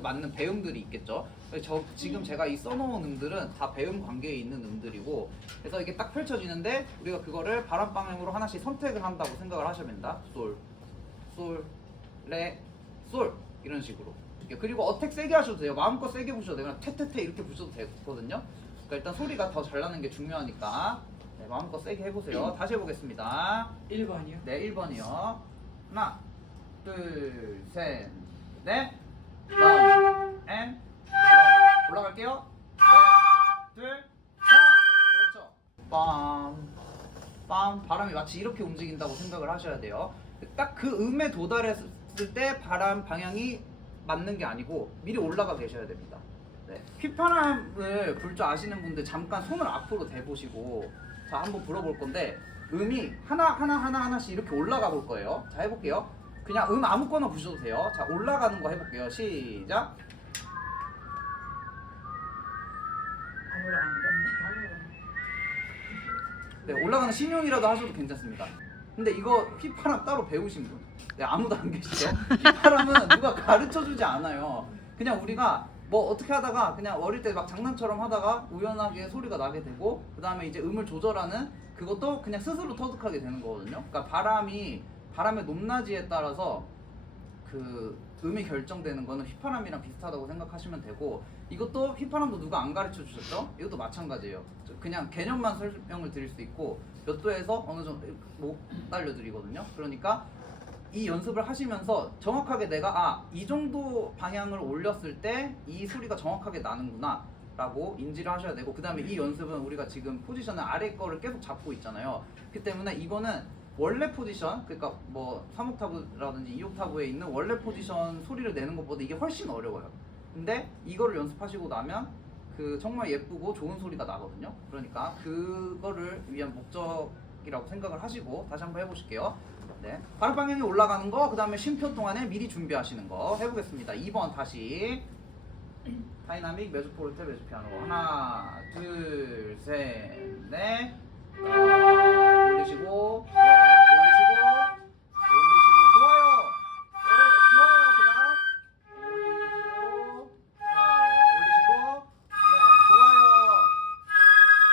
맞는 배음들이 있겠죠. 저 지금 제가 이 써놓은 음들은 다 배음 관계에 있는 음들이고, 그래서 이게 딱 펼쳐지는데 우리가 그거를 바람 방향으로 하나씩 선택을 한다고 생각을 하시면 됩니다. 솔, 솔, 레, 솔 이런 식으로. 그리고 어택 세게 하셔도 돼요. 마음껏 세게 부셔도 돼요. 그냥 퇴퇴퇴 이렇게 부셔도 되거든요. 그러니까 일단 소리가 더 잘 나는 게 중요하니까 네, 마음껏 세게 해보세요. 다시 해보겠습니다. 1번이요? 네, 1번이요. 하나, 둘, 셋, 넷, 빰, 바람이 마치 이렇게 움직인다고 생각을 하셔야 돼요. 딱 그 음에 도달했을 때 바람 방향이 맞는 게 아니고 미리 올라가 계셔야 됩니다. 네. 휘파람을 불 줄 아시는 분들 잠깐 손을 앞으로 대보시고 자 한번 불어볼 건데 음이 하나 하나 하나 하나씩 이렇게 올라가 볼 거예요. 자 해볼게요. 그냥 음 아무거나 부셔도 돼요. 자 올라가는 거 해볼게요. 시작. 안 올라가는데? 네 올라가는 신용이라도 하셔도 괜찮습니다. 근데 이거 휘파람 따로 배우신 분? 네 아무도 안 계시죠? 휘파람은 누가 가르쳐 주지 않아요. 그냥 우리가 뭐 어떻게 하다가 그냥 어릴 때 막 장난처럼 하다가 우연하게 소리가 나게 되고 그 다음에 이제 음을 조절하는 그것도 그냥 스스로 터득하게 되는 거거든요. 그러니까 바람이 바람의 높낮이에 따라서 그 음이 결정되는 거는 휘파람이랑 비슷하다고 생각하시면 되고 이것도 휘파람도 누가 안 가르쳐 주셨죠? 이것도 마찬가지예요. 저 그냥 개념만 설명을 드릴 수 있고 몇 도에서 어느 정도 못 알려드리거든요. 그러니까 이 연습을 하시면서 정확하게 내가 아 이 정도 방향을 올렸을 때 이 소리가 정확하게 나는구나 라고 인지를 하셔야 되고 그 다음에 이 연습은 우리가 지금 포지션을 아래 거를 계속 잡고 있잖아요 그 때문에 이거는 원래 포지션 그러니까 뭐 3옥타브라든지 2옥타브에 있는 원래 포지션 소리를 내는 것보다 이게 훨씬 어려워요 근데 이거를 연습하시고 나면 그 정말 예쁘고 좋은 소리가 나거든요 그러니까 그거를 위한 목적이라고 생각을 하시고 다시 한번 해보실게요 네. 바람 방향이 올라가는 거, 그 다음에 쉼표 동안에 미리 준비하시는 거 해보겠습니다. 2번 다시. 다이나믹 메조포르테 메조피아노. 하나, 둘, 셋, 넷.